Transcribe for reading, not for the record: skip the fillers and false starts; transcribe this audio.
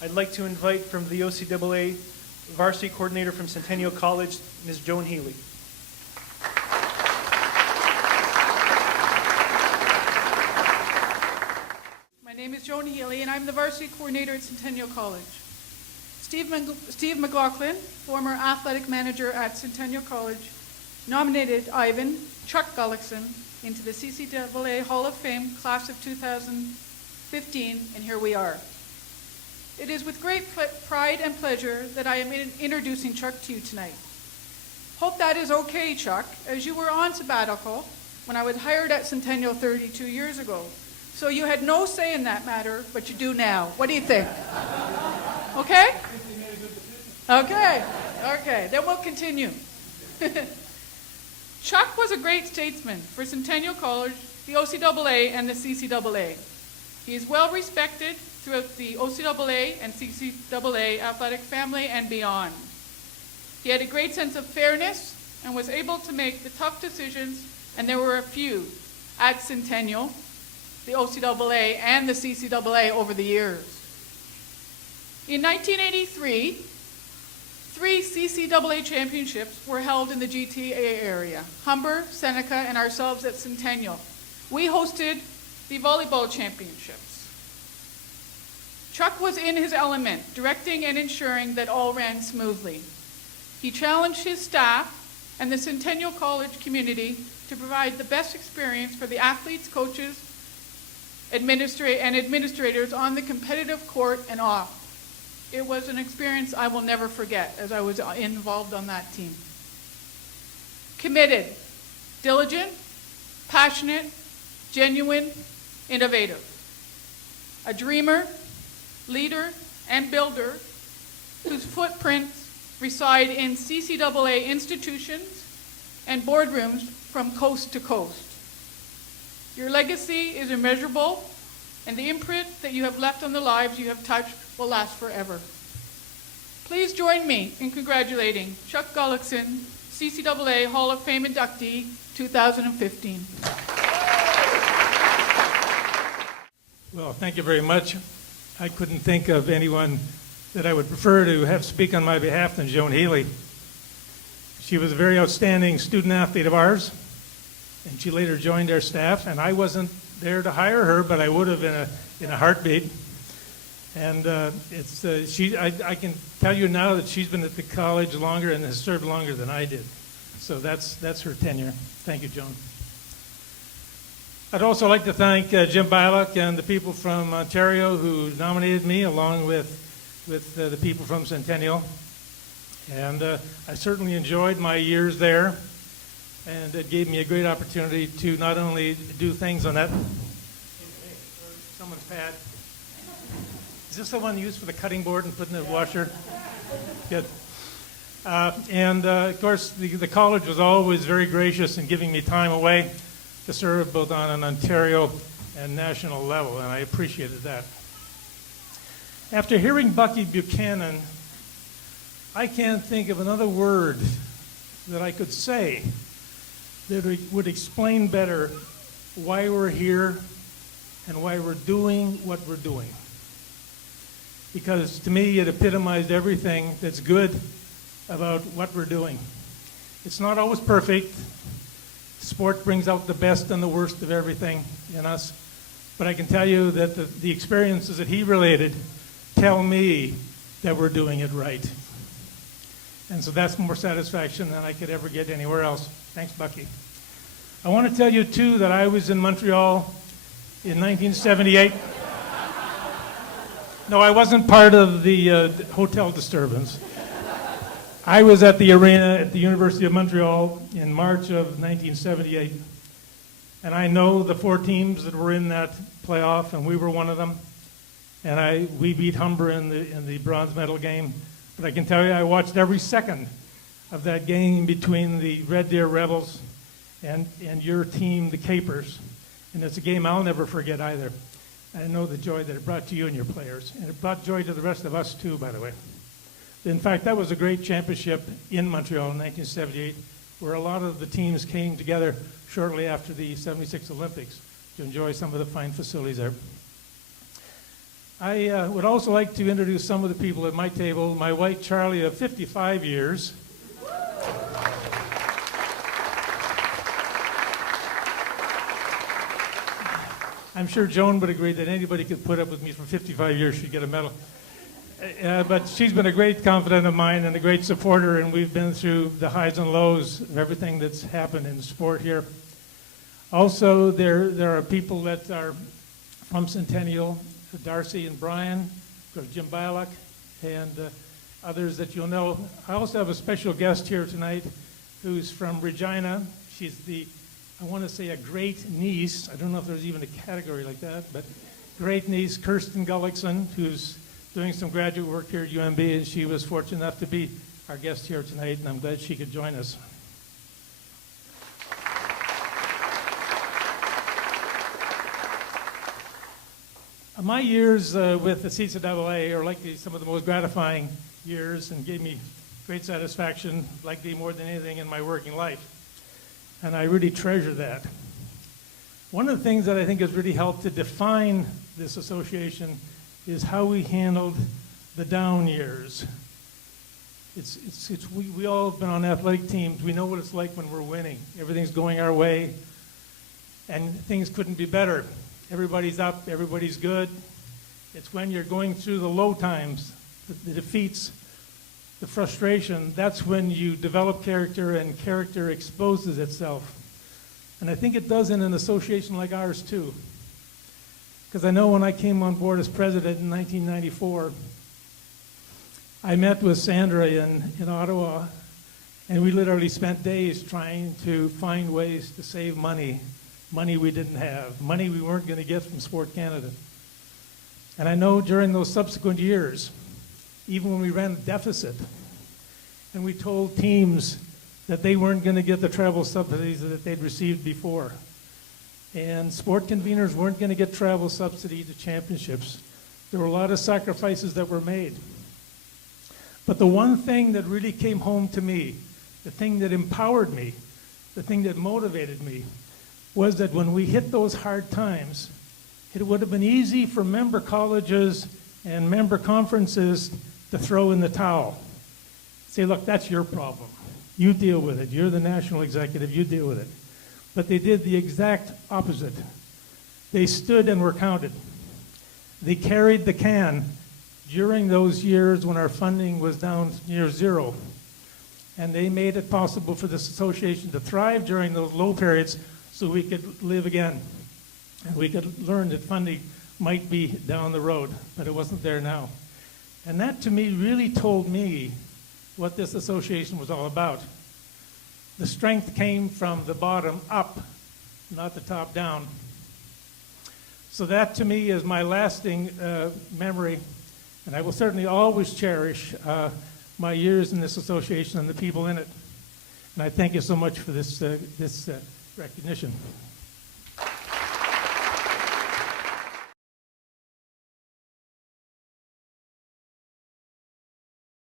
I'd like to invite from the OCAA varsity coordinator from Centennial College, Ms. Joan Healy. My name is Joan Healy, and I'm the varsity coordinator at Centennial College. Steve McLaughlin, former athletic manager at Centennial College, nominated Ivan Chuck Gullickson into the CCAA Hall of Fame class of 2015, and here we are. It is with great pride and pleasure that I am introducing Chuck to you tonight. Hope that is okay, Chuck, as you were on sabbatical when I was hired at Centennial 32 years ago. So you had no say in that matter, but you do now. What do you think? Okay? Okay, then we'll continue. Chuck was a great statesman for Centennial College, the OCAA, and the CCAA. He is well respected throughout the OCAA and CCAA athletic family and beyond. He had a great sense of fairness and was able to make the tough decisions, and there were a few at Centennial, the OCAA, and the CCAA over the years. In 1983, 3 CCAA championships were held in the GTA area, Humber, Seneca, and ourselves at Centennial. We hosted the volleyball championships. Chuck was in his element, directing and ensuring that all ran smoothly. He challenged his staff and the Centennial College community to provide the best experience for the athletes, coaches, administrators on the competitive court and off. It was an experience I will never forget, as I was involved on that team. Committed, diligent, passionate, genuine, innovative. A dreamer, leader, and builder whose footprints reside in CCAA institutions and boardrooms from coast to coast. Your legacy is immeasurable, and the imprint that you have left on the lives you have touched will last forever. Please join me in congratulating Chuck Gullickson, CCAA Hall of Fame inductee 2015. Well, thank you very much. I couldn't think of anyone that I would prefer to have speak on my behalf than Joan Healy. She was a very outstanding student athlete of ours, and she later joined our staff, and I wasn't there to hire her, but I would have in a heartbeat. And I can tell you now that she's been at the college longer and has served longer than I did. So that's her tenure. Thank you, Joan. I'd also like to thank Jim Bilek and the people from Ontario who nominated me, along with the people from Centennial. And I certainly enjoyed my years there, and it gave me a great opportunity to not only do things on that. Someone's pad. Is this the one used for the cutting board and putting in the washer? Good. Of course, the college was always very gracious in giving me time away to serve both on an Ontario and national level, and I appreciated that. After hearing Bucky Buchanan, I can't think of another word that I could say that would explain better why we're here and why we're doing what we're doing. Because to me, it epitomized everything that's good about what we're doing. It's not always perfect. Sport brings out the best and the worst of everything in us. But I can tell you that the experiences that he related tell me that we're doing it right. And so that's more satisfaction than I could ever get anywhere else. Thanks, Bucky. I want to tell you, too, that I was in Montreal in 1978. No, I wasn't part of the hotel disturbance. I was at the arena at the University of Montreal in March of 1978. And I know the 4 teams that were in that playoff, and we were one of them. And we beat Humber in the bronze medal game. But I can tell you, I watched every second of that game between the Red Deer Rebels and your team, the Capers. And it's a game I'll never forget either. I know the joy that it brought to you and your players. And it brought joy to the rest of us, too, by the way. In fact, that was a great championship in Montreal in 1978, where a lot of the teams came together shortly after the '76 Olympics to enjoy some of the fine facilities there. I would also like to introduce some of the people at my table. My wife, Charlie, of 55 years. I'm sure Joan would agree that anybody could put up with me for 55 years should get a medal. But she's been a great confidant of mine and a great supporter, and we've been through the highs and lows of everything that's happened in sport here. Also, there are people that are from Centennial, Darcy and Brian, Jim Bialek, and others that you'll know. I also have a special guest here tonight who's from Regina. She's I want to say a great niece. I don't know if there's even a category like that, but great niece, Kirsten Gullickson, who's doing some graduate work here at UMB, and she was fortunate enough to be our guest here tonight, and I'm glad she could join us. My years with the CCAA are likely some of the most gratifying years and gave me great satisfaction, likely more than anything in my working life. And I really treasure that. One of the things that I think has really helped to define this association is how we handled the down years. We all have been on athletic teams. We know what it's like when we're winning. Everything's going our way, and things couldn't be better. Everybody's up, everybody's good. It's when you're going through the low times, the defeats, the frustration, that's when you develop character, and character exposes itself. And I think it does in an association like ours too. Because I know when I came on board as president in 1994, I met with Sandra in Ottawa, and we literally spent days trying to find ways to save money we didn't have, money we weren't going to get from Sport Canada. And I know during those subsequent years, even when we ran a deficit, and we told teams that they weren't going to get the travel subsidies that they'd received before, and sport conveners weren't going to get travel subsidy to championships, there were a lot of sacrifices that were made. But the one thing that really came home to me, the thing that empowered me, the thing that motivated me, was that when we hit those hard times, it would have been easy for member colleges and member conferences to throw in the towel. Say, look, that's your problem. You deal with it. You're the national executive. You deal with it. But they did the exact opposite. They stood and were counted. They carried the can during those years when our funding was down near zero. And they made it possible for this association to thrive during those low periods so we could live again. And we could learn that funding might be down the road, but it wasn't there now. And that, to me, really told me what this association was all about. The strength came from the bottom up, not the top down. So that, to me, is my lasting memory, and I will certainly always cherish my years in this association and the people in it. And I thank you so much for this recognition.